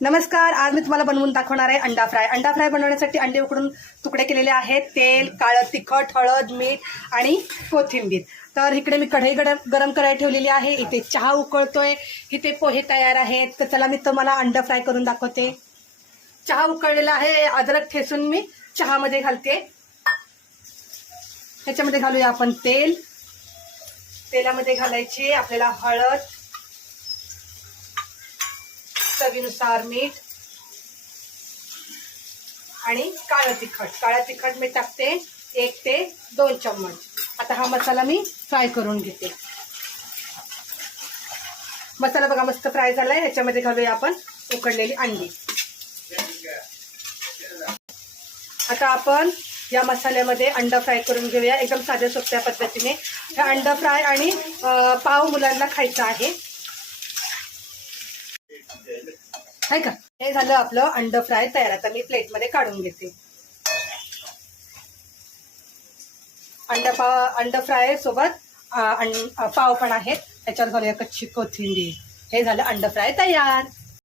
नमस्कार. आज मी तुम्हाला बनवून दाखवणार आहे अंडा फ्राय. अंडा फ्राय बनवण्यासाठी अंडे उकडून तुकडे केलेले आहेत. तेल, काळं तिखट, हळद, मीठ आणि कोथिंबीर. तर इकडे मी कढई गरम करायला ठेवलेली आहे. इथे चहा उकळतोय, इथे पोहे तयार आहेत. तर चला मी तुम्हाला अंडा फ्राय करून दाखवते. चहा उकळलेला आहे. अद्रक ठेचून मी चहामध्ये घालते. ह्याच्यामध्ये घालूया आपण तेल. तेलामध्ये घालायची आपल्याला हळद, चवीनुसार मीठ आणि काळं तिखट. काळं तिखट मी टाकते 1 ते 2 चम्मच. आता हा मसाला मी फ्राय करून घेते. मसाला बघा मस्त फ्राय झालाय. ह्याच्यामध्ये घालूया आपण उकडलेली अंडी. आता आपण या मसाल्यामध्ये अंडा फ्राय करून घेऊया एकदम साध्या सोप्या पद्धतीने. हा अंडा फ्राय आणि पाव मुलांना खायचा आहे. आहे का? हे झालं आपलं अंडा फ्राय तयार. आता मी प्लेटमध्ये काढून घेते. अंडा फ्राय सोबत पाव पण आहेत. त्याच्यावर घालूया कच्ची कोथिंबीर. हे झालं अंडा फ्राय तयार.